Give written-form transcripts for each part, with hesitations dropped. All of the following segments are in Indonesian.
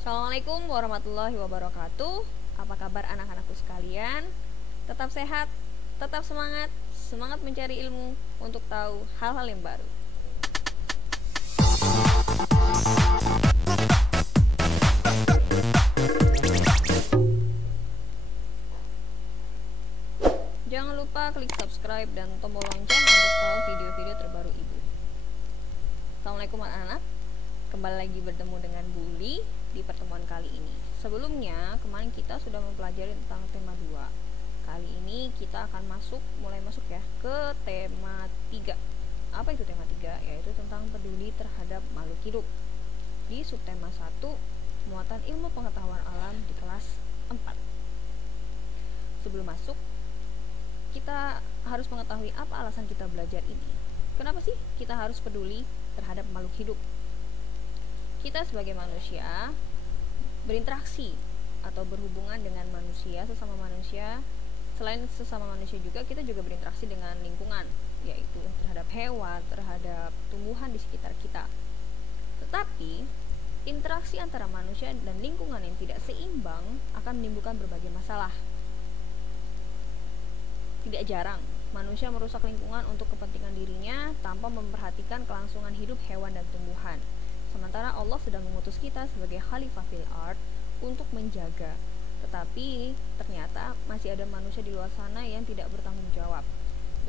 Assalamualaikum warahmatullahi wabarakatuh. Apa kabar anak-anakku sekalian? Tetap sehat, tetap semangat, semangat mencari ilmu untuk tahu hal-hal yang baru. Jangan lupa klik subscribe dan tombol lonceng untuk tahu video-video terbaru Ibu. Assalamualaikum anak-anak. Kembali lagi bertemu dengan Buli di pertemuan kali ini. Sebelumnya, kemarin kita sudah mempelajari tentang tema 2. Kali ini kita akan mulai masuk ya ke tema 3. Apa itu tema 3? Yaitu tentang peduli terhadap makhluk hidup. Di subtema 1, muatan ilmu pengetahuan alam di kelas 4. Sebelum masuk, kita harus mengetahui apa alasan kita belajar ini. Kenapa sih kita harus peduli terhadap makhluk hidup? Kita sebagai manusia berinteraksi atau berhubungan dengan manusia, sesama manusia. Selain sesama manusia juga, kita juga berinteraksi dengan lingkungan, yaitu terhadap hewan, terhadap tumbuhan di sekitar kita. Tetapi, interaksi antara manusia dan lingkungan yang tidak seimbang akan menimbulkan berbagai masalah. Tidak jarang, manusia merusak lingkungan untuk kepentingan dirinya tanpa memperhatikan kelangsungan hidup hewan dan tumbuhan. Sementara Allah sedang mengutus kita sebagai khalifah fil ard untuk menjaga. Tetapi ternyata masih ada manusia di luar sana yang tidak bertanggung jawab.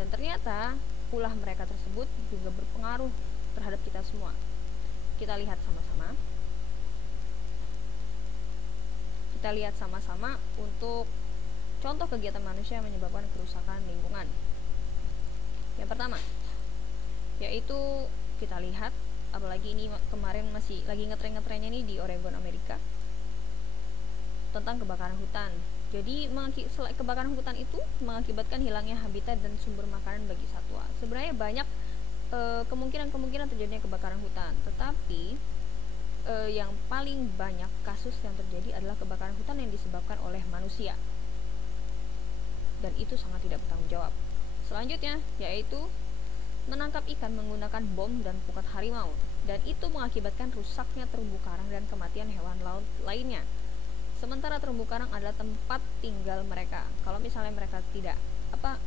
Dan ternyata ulah mereka tersebut juga berpengaruh terhadap kita semua. Kita lihat sama-sama. Kita lihat sama-sama untuk contoh kegiatan manusia yang menyebabkan kerusakan lingkungan. Yang pertama, yaitu kita lihat, apalagi ini kemarin masih lagi ngetren-ngetrennya nih di Oregon, Amerika, tentang kebakaran hutan. Jadi kebakaran hutan itu mengakibatkan hilangnya habitat dan sumber makanan bagi satwa. Sebenarnya banyak kemungkinan terjadinya kebakaran hutan, tetapi yang paling banyak kasus yang terjadi adalah kebakaran hutan yang disebabkan oleh manusia, dan itu sangat tidak bertanggung jawab. Selanjutnya yaitu menangkap ikan menggunakan bom dan pukat harimau, dan itu mengakibatkan rusaknya terumbu karang dan kematian hewan laut lainnya. Sementara terumbu karang adalah tempat tinggal mereka. Kalau misalnya mereka tidak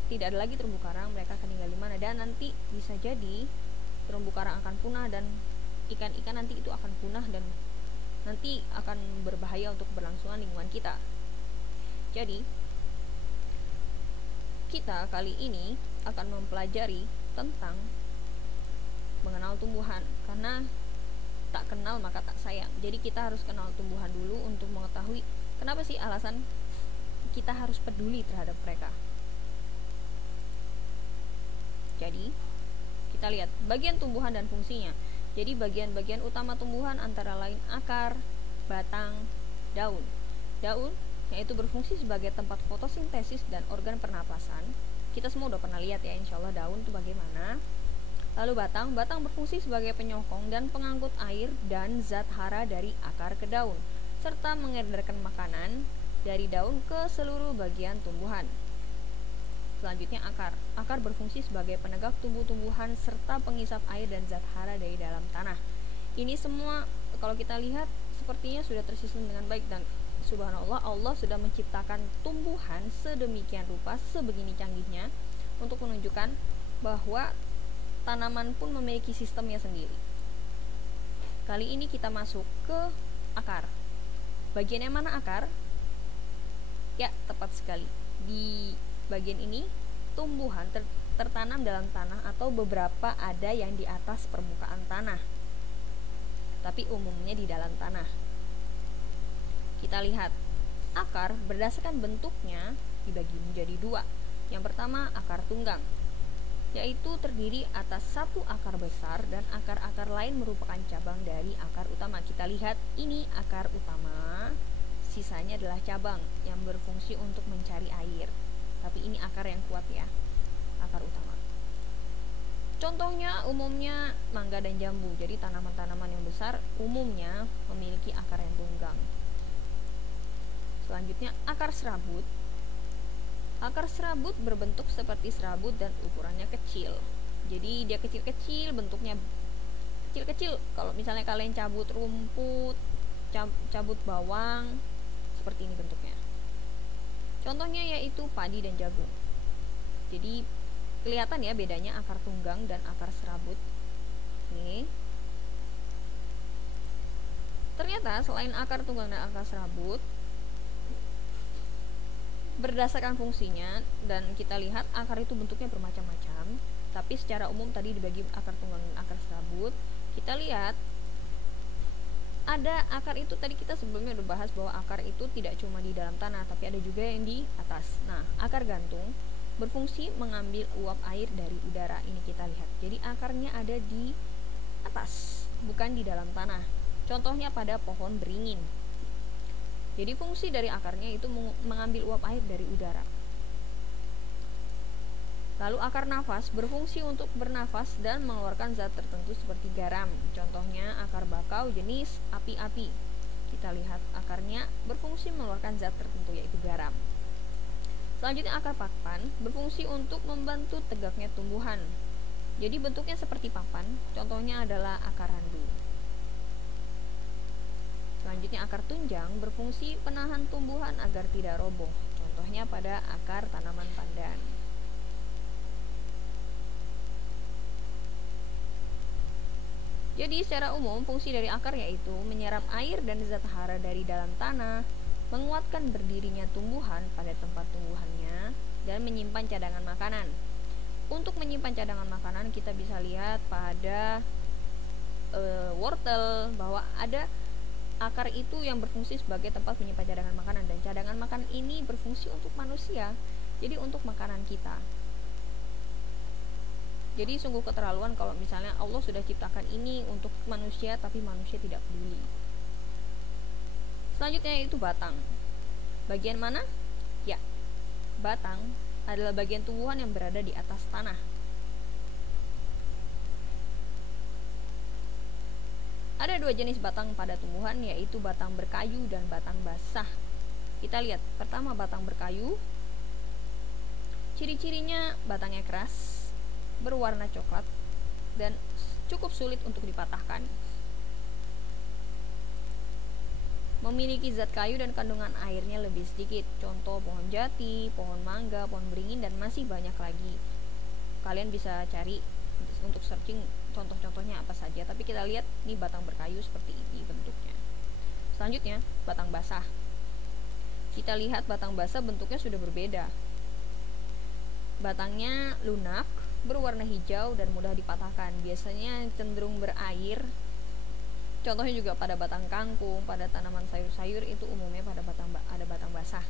ada lagi terumbu karang, mereka akan tinggal di mana? Dan nanti bisa jadi terumbu karang akan punah dan ikan-ikan nanti itu akan punah dan nanti akan berbahaya untuk keberlangsungan lingkungan kita. Jadi kita kali ini akan mempelajari tentang mengenal tumbuhan, karena tak kenal maka tak sayang. Jadi kita harus kenal tumbuhan dulu untuk mengetahui kenapa sih alasan kita harus peduli terhadap mereka. Jadi kita lihat bagian tumbuhan dan fungsinya. Jadi bagian-bagian utama tumbuhan antara lain akar, batang, daun. Daun yaitu berfungsi sebagai tempat fotosintesis dan organ pernapasan. Kita semua udah pernah lihat ya, insya Allah daun itu bagaimana. Lalu batang berfungsi sebagai penyokong dan pengangkut air dan zat hara dari akar ke daun, serta mengedarkan makanan dari daun ke seluruh bagian tumbuhan. Selanjutnya akar berfungsi sebagai penegak tumbuh-tumbuhan serta pengisap air dan zat hara dari dalam tanah. Ini semua kalau kita lihat sepertinya sudah tersusun dengan baik, dan subhanallah, Allah sudah menciptakan tumbuhan sedemikian rupa, sebegini canggihnya, untuk menunjukkan bahwa tanaman pun memiliki sistemnya sendiri. Kali ini kita masuk ke akar. Bagian yang mana akar? Ya, tepat sekali. Di bagian ini tumbuhan tertanam dalam tanah, atau beberapa ada yang di atas permukaan tanah, tapi umumnya di dalam tanah. Kita lihat akar berdasarkan bentuknya dibagi menjadi 2. Yang pertama akar tunggang, yaitu terdiri atas satu akar besar dan akar-akar lain merupakan cabang dari akar utama. Kita lihat ini akar utama, sisanya adalah cabang yang berfungsi untuk mencari air. Tapi ini akar yang kuat ya, akar utama. Contohnya umumnya mangga dan jambu. Jadi tanaman-tanaman yang besar umumnya memiliki akar yang tunggang. Selanjutnya akar serabut. Akar serabut berbentuk seperti serabut dan ukurannya kecil. Jadi dia kecil-kecil, bentuknya kecil-kecil. Kalau misalnya kalian cabut rumput cabut bawang, seperti ini bentuknya. Contohnya yaitu padi dan jagung. Jadi kelihatan ya bedanya akar tunggang dan akar serabut. Nih. Ternyata selain akar tunggang dan akar serabut, berdasarkan fungsinya, dan kita lihat akar itu bentuknya bermacam-macam, tapi secara umum tadi dibagi akar tunggang dan akar serabut. Kita lihat ada akar itu, tadi kita sebelumnya udah bahas bahwa akar itu tidak cuma di dalam tanah, tapi ada juga yang di atas. Nah, akar gantung berfungsi mengambil uap air dari udara. Ini kita lihat. Jadi akarnya ada di atas, bukan di dalam tanah. Contohnya pada pohon beringin. Jadi fungsi dari akarnya itu mengambil uap air dari udara. Lalu akar nafas berfungsi untuk bernafas dan mengeluarkan zat tertentu seperti garam. Contohnya akar bakau jenis api-api. Kita lihat akarnya berfungsi mengeluarkan zat tertentu yaitu garam. Selanjutnya akar papan berfungsi untuk membantu tegaknya tumbuhan. Jadi bentuknya seperti papan, contohnya adalah akar randu. Selanjutnya akar tunjang berfungsi penahan tumbuhan agar tidak roboh. Contohnya pada akar tanaman pandan. Jadi secara umum fungsi dari akar yaitu menyerap air dan zat hara dari dalam tanah, menguatkan berdirinya tumbuhan pada tempat tumbuhannya, dan menyimpan cadangan makanan. Untuk menyimpan cadangan makanan kita bisa lihat pada wortel bahwa ada akar itu yang berfungsi sebagai tempat menyimpan cadangan makanan, dan cadangan makanan ini berfungsi untuk manusia, jadi untuk makanan kita. Jadi sungguh keterlaluan kalau misalnya Allah sudah ciptakan ini untuk manusia tapi manusia tidak peduli. Selanjutnya yaitu batang. Bagian mana? Ya, batang adalah bagian tumbuhan yang berada di atas tanah. Ada dua jenis batang pada tumbuhan, yaitu batang berkayu dan batang basah. Kita lihat, pertama batang berkayu. Ciri-cirinya batangnya keras, berwarna coklat, dan cukup sulit untuk dipatahkan. Memiliki zat kayu dan kandungan airnya lebih sedikit. Contoh pohon jati, pohon mangga, pohon beringin, dan masih banyak lagi. Kalian bisa cari untuk searching contoh-contohnya apa saja. Tapi kita lihat nih batang berkayu seperti ini bentuknya. Selanjutnya batang basah. Kita lihat batang basah bentuknya sudah berbeda. Batangnya lunak, berwarna hijau dan mudah dipatahkan. Biasanya cenderung berair. Contohnya juga pada batang kangkung, pada tanaman sayur-sayur itu umumnya pada ada batang basah.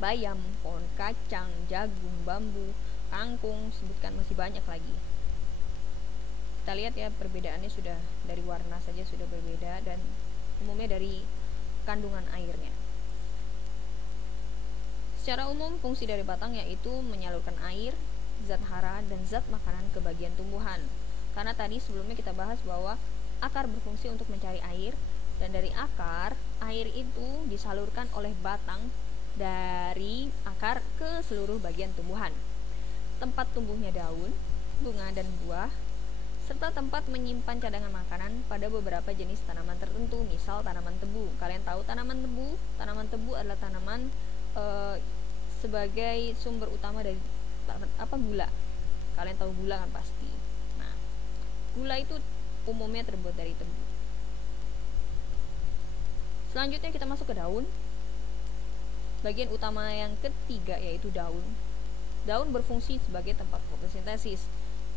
Bayam, pohon kacang, jagung, bambu, kangkung, sebutkan masih banyak lagi. Kita lihat ya perbedaannya sudah dari warna saja sudah berbeda, dan umumnya dari kandungan airnya. Secara umum fungsi dari batang yaitu menyalurkan air, zat hara, dan zat makanan ke bagian tumbuhan. Karena tadi sebelumnya kita bahas bahwa akar berfungsi untuk mencari air, dan dari akar, air itu disalurkan oleh batang dari akar ke seluruh bagian tumbuhan. Tempat tumbuhnya daun, bunga, dan buah, serta tempat menyimpan cadangan makanan pada beberapa jenis tanaman tertentu, misal tanaman tebu. Kalian tahu tanaman tebu? Tanaman tebu adalah tanaman sebagai sumber utama dari gula. Kalian tahu gula kan pasti. Nah, gula itu umumnya terbuat dari tebu. Selanjutnya kita masuk ke daun. Bagian utama yang ketiga yaitu daun. Daun berfungsi sebagai tempat fotosintesis.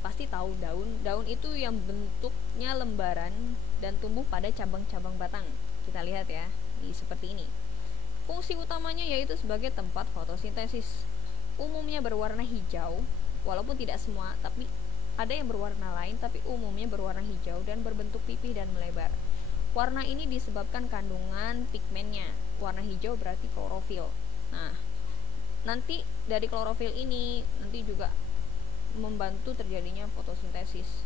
Pasti tahu daun. Daun itu yang bentuknya lembaran dan tumbuh pada cabang-cabang batang. Kita lihat ya, seperti ini. Fungsi utamanya yaitu sebagai tempat fotosintesis. Umumnya berwarna hijau, walaupun tidak semua, tapi ada yang berwarna lain, tapi umumnya berwarna hijau dan berbentuk pipih dan melebar. Warna ini disebabkan kandungan pigmennya. Warna hijau berarti klorofil. Nah, nanti dari klorofil ini nanti juga membantu terjadinya fotosintesis.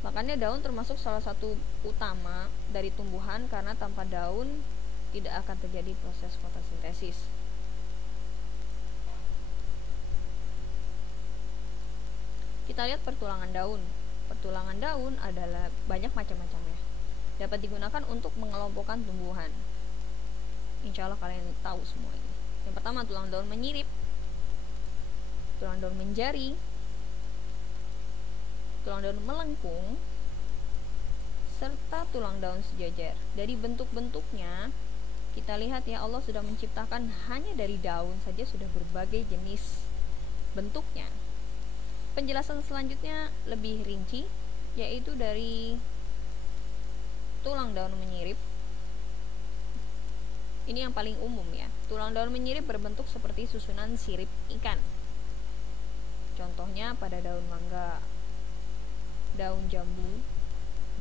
Makanya daun termasuk salah satu utama dari tumbuhan, karena tanpa daun tidak akan terjadi proses fotosintesis. Kita lihat pertulangan daun. Pertulangan daun adalah banyak macam-macamnya. dapat digunakan untuk mengelompokkan tumbuhan. Insya Allah kalian tahu semua ini. Yang pertama, tulang daun menyirip, tulang daun menjari, tulang daun melengkung, serta tulang daun sejajar. Dari bentuk-bentuknya kita lihat ya, Allah sudah menciptakan hanya dari daun saja sudah berbagai jenis bentuknya. Penjelasan selanjutnya lebih rinci, yaitu dari tulang daun menyirip. Ini yang paling umum ya. Tulang daun menyirip berbentuk seperti susunan sirip ikan. Contohnya pada daun mangga, daun jambu,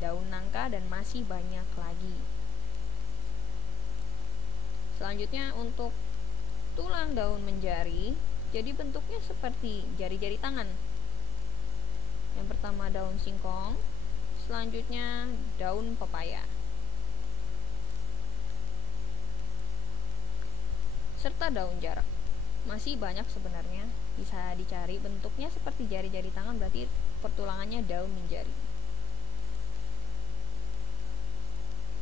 daun nangka, dan masih banyak lagi. Selanjutnya untuk tulang daun menjari, jadi bentuknya seperti jari-jari tangan. Yang pertama daun singkong, selanjutnya daun pepaya, serta daun jarak. Masih banyak sebenarnya, bisa dicari. Bentuknya seperti jari-jari tangan, berarti pertulangannya daun menjari.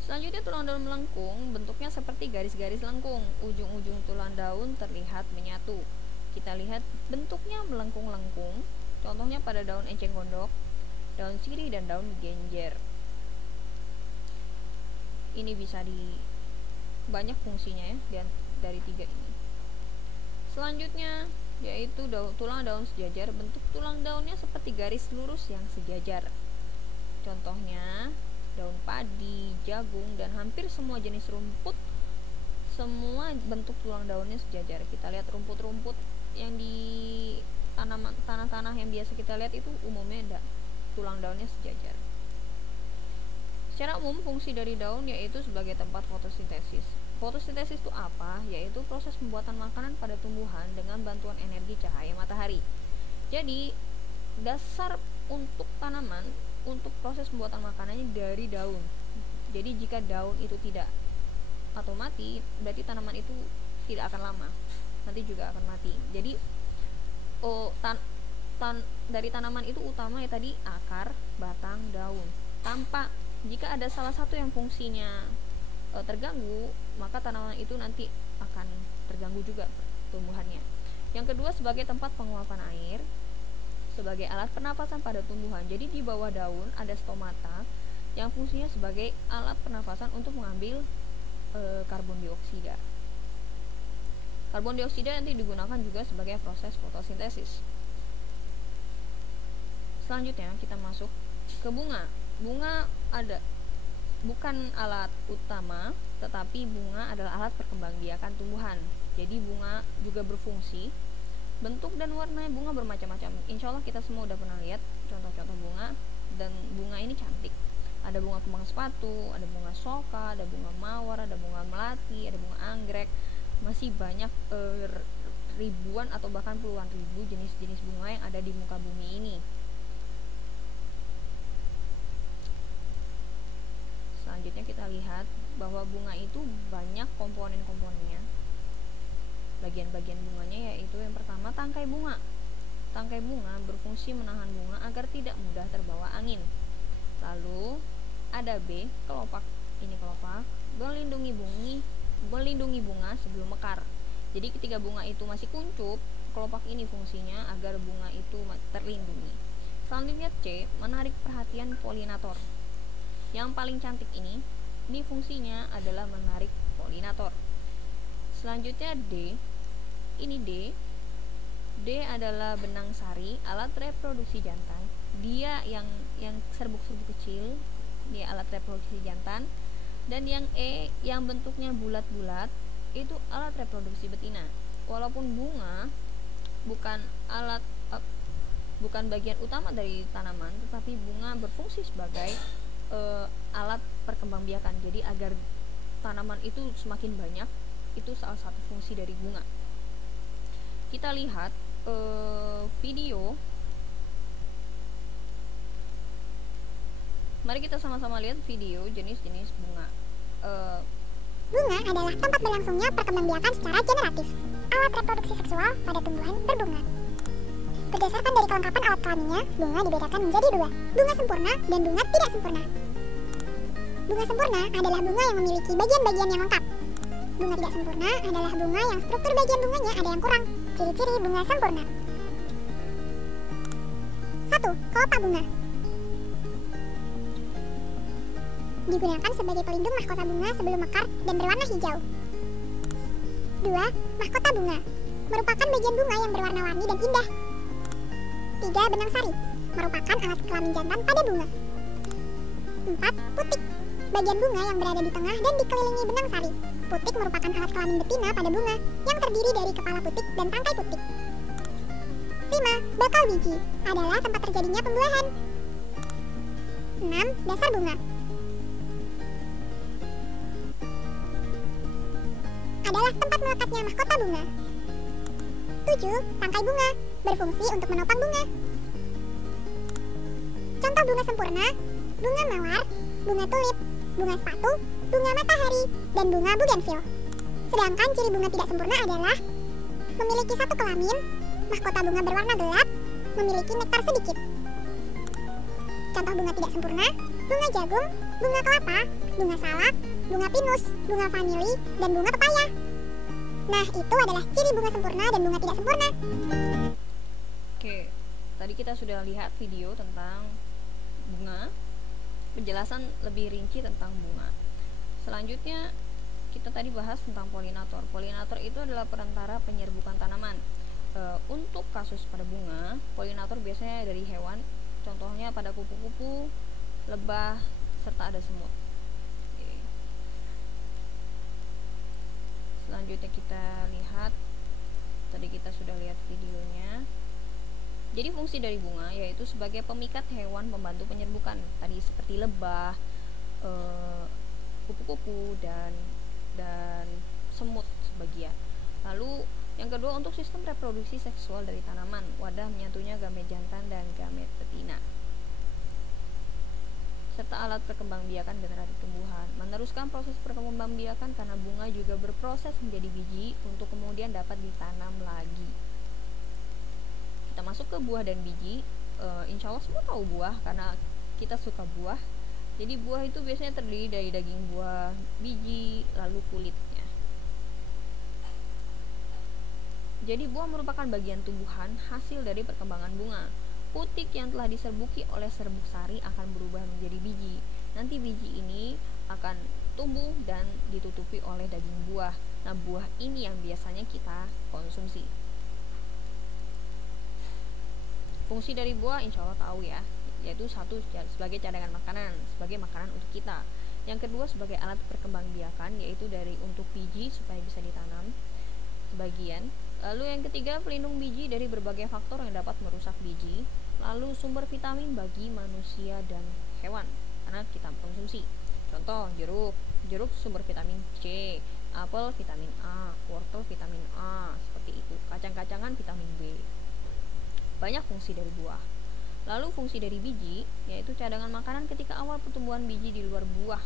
Selanjutnya tulang daun melengkung, bentuknya seperti garis-garis lengkung. Ujung-ujung tulang daun terlihat menyatu. Kita lihat bentuknya melengkung-lengkung. Contohnya pada daun enceng gondok, daun sirih, dan daun genjer. Ini bisa di banyak fungsinya ya dari tiga ini. Selanjutnya yaitu tulang daun sejajar. Bentuk tulang daunnya seperti garis lurus yang sejajar. Contohnya daun padi, jagung, dan hampir semua jenis rumput, semua bentuk tulang daunnya sejajar. Kita lihat rumput-rumput yang di tanah-tanah yang biasa kita lihat itu umumnya ada tulang daunnya sejajar. Secara umum fungsi dari daun yaitu sebagai tempat fotosintesis. Fotosintesis itu apa? Yaitu proses pembuatan makanan pada tumbuhan dengan bantuan energi cahaya matahari. Jadi dasar untuk tanaman untuk proses pembuatan makanannya dari daun. Jadi jika daun itu tidak atau mati, berarti tanaman itu tidak akan lama, nanti juga akan mati. Jadi dari tanaman itu utama ya tadi akar, batang, daun. Jika ada salah satu yang fungsinya terganggu, maka tanaman itu nanti akan terganggu juga tumbuhannya. Yang kedua, sebagai tempat penguapan air, sebagai alat pernafasan pada tumbuhan. Jadi di bawah daun ada stomata yang fungsinya sebagai alat pernafasan untuk mengambil karbon dioksida. Karbon dioksida nanti digunakan juga sebagai proses fotosintesis. Selanjutnya kita masuk ke bunga. Bunga bukan alat utama, tetapi bunga adalah alat perkembangbiakan tumbuhan. Jadi bunga juga berfungsi. Bentuk dan warna bunga bermacam-macam. Insya Allah kita semua udah pernah lihat contoh-contoh bunga, dan bunga ini cantik. Ada bunga kembang sepatu, ada bunga soka, ada bunga mawar, ada bunga melati, ada bunga anggrek. Masih banyak ribuan atau bahkan puluhan ribu jenis-jenis bunga yang ada di muka bumi ini. Selanjutnya kita lihat bahwa bunga itu banyak komponen-komponennya. Bagian-bagian bunganya yaitu yang pertama tangkai bunga. Tangkai bunga berfungsi menahan bunga agar tidak mudah terbawa angin. Lalu ada B, kelopak. Ini kelopak melindungi bunga sebelum mekar. Jadi ketika bunga itu masih kuncup, kelopak ini fungsinya agar bunga itu terlindungi. Selanjutnya C, menarik perhatian polinator. Yang paling cantik ini fungsinya adalah menarik polinator. Selanjutnya D. Ini D adalah benang sari, alat reproduksi jantan. Dia yang serbuk-serbuk kecil, dia alat reproduksi jantan. Dan yang E yang bentuknya bulat-bulat itu alat reproduksi betina. Walaupun bunga bukan bagian utama dari tanaman, tetapi bunga berfungsi sebagai alat perkembangbiakan. Jadi agar tanaman itu semakin banyak, itu salah satu fungsi dari bunga. Kita lihat video. Mari kita sama-sama lihat video jenis-jenis bunga. Bunga adalah tempat berlangsungnya perkembangbiakan secara generatif, alat reproduksi seksual pada tumbuhan berbunga. Berdasarkan dari kelengkapan alat kelaminnya, bunga dibedakan menjadi dua, bunga sempurna dan bunga tidak sempurna. Bunga sempurna adalah bunga yang memiliki bagian-bagian yang lengkap. Bunga tidak sempurna adalah bunga yang struktur bagian bunganya ada yang kurang. Ciri-ciri bunga sempurna. 1. Kelopak bunga. Digunakan sebagai pelindung mahkota bunga sebelum mekar dan berwarna hijau. 2. Mahkota bunga. Merupakan bagian bunga yang berwarna-warni dan indah. 3. Benang sari. Merupakan alat kelamin jantan pada bunga. 4. Putik. Bagian bunga yang berada di tengah dan dikelilingi benang sari. Putik merupakan alat kelamin betina pada bunga yang terdiri dari kepala putik dan tangkai putik. 5. Bakal biji adalah tempat terjadinya pembuahan. 6. Dasar bunga adalah tempat melekatnya mahkota bunga. 7. Tangkai bunga berfungsi untuk menopang bunga. Contoh bunga sempurna: bunga mawar, bunga tulip, bunga sepatu, bunga matahari, dan bunga bugenvil. Sedangkan ciri bunga tidak sempurna adalah memiliki satu kelamin, mahkota bunga berwarna gelap, memiliki nektar sedikit. Contoh bunga tidak sempurna: bunga jagung, bunga kelapa, bunga salak, bunga pinus, bunga vanili, dan bunga pepaya. Nah, itu adalah ciri bunga sempurna dan bunga tidak sempurna. Oke, tadi kita sudah lihat video tentang bunga, penjelasan lebih rinci tentang bunga. Selanjutnya kita tadi bahas tentang polinator. Polinator itu adalah perantara penyerbukan tanaman. Untuk kasus pada bunga, polinator biasanya dari hewan, contohnya pada kupu-kupu, lebah, serta ada semut. Oke. Selanjutnya kita lihat, tadi kita sudah lihat videonya. Jadi fungsi dari bunga yaitu sebagai pemikat hewan pembantu penyerbukan, tadi seperti lebah, kupu-kupu, dan semut sebagian. Lalu yang kedua, untuk sistem reproduksi seksual dari tanaman, wadah menyatunya gamet jantan dan gamet betina, serta alat perkembangbiakan generatif tumbuhan. Meneruskan proses perkembangbiakan karena bunga juga berproses menjadi biji untuk kemudian dapat ditanam lagi. Kita masuk ke buah dan biji. Insya Allah semua tahu buah karena kita suka buah. Jadi buah itu biasanya terdiri dari daging buah, biji, lalu kulitnya. Jadi buah merupakan bagian tumbuhan hasil dari perkembangan bunga. Putik yang telah diserbuki oleh serbuk sari akan berubah menjadi biji. Nanti biji ini akan tumbuh dan ditutupi oleh daging buah. Nah, buah ini yang biasanya kita konsumsi. Fungsi dari buah insya Allah tahu ya, yaitu satu sebagai cadangan makanan, sebagai makanan untuk kita. Yang kedua sebagai alat perkembangbiakan, yaitu dari untuk biji supaya bisa ditanam sebagian. Lalu yang ketiga, pelindung biji dari berbagai faktor yang dapat merusak biji. Lalu sumber vitamin bagi manusia dan hewan karena kita konsumsi. Contoh jeruk sumber vitamin C, apel vitamin A, wortel vitamin A, seperti itu. Kacang-kacangan vitamin B. Banyak fungsi dari buah. Lalu fungsi dari biji yaitu cadangan makanan ketika awal pertumbuhan biji di luar buah.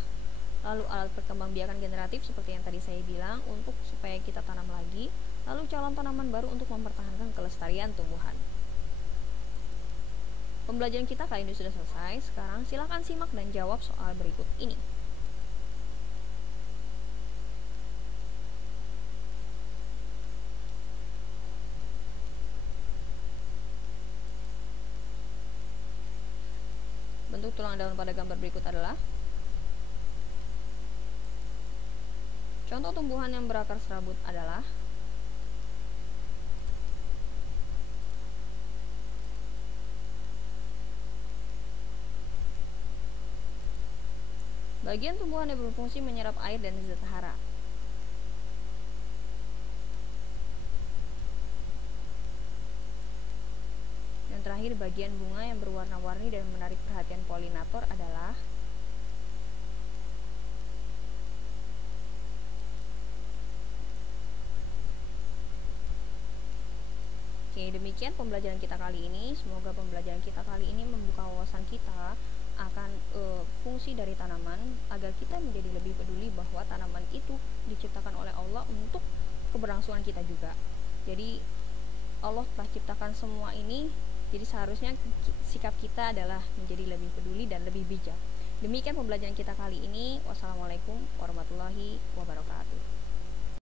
Lalu alat perkembangbiakan generatif seperti yang tadi saya bilang untuk supaya kita tanam lagi. Lalu calon tanaman baru untuk mempertahankan kelestarian tumbuhan. Pembelajaran kita kali ini sudah selesai. Sekarang silakan simak dan jawab soal berikut ini. Bentuk tulang daun pada gambar berikut adalah contoh tumbuhan yang berakar serabut adalah bagian tumbuhan yang berfungsi menyerap air dan zat hara. Yang terakhir, bagian bunga yang berwarna-warni dan menarik perhatian polinator adalah Oke, demikian pembelajaran kita kali ini. Semoga pembelajaran kita kali ini membuka wawasan kita akan fungsi dari tanaman agar kita menjadi lebih peduli bahwa tanaman itu diciptakan oleh Allah untuk keberlangsungan kita juga. Jadi Allah telah ciptakan semua ini, jadi seharusnya sikap kita adalah menjadi lebih peduli dan lebih bijak. Demikian pembelajaran kita kali ini. Wassalamualaikum warahmatullahi wabarakatuh.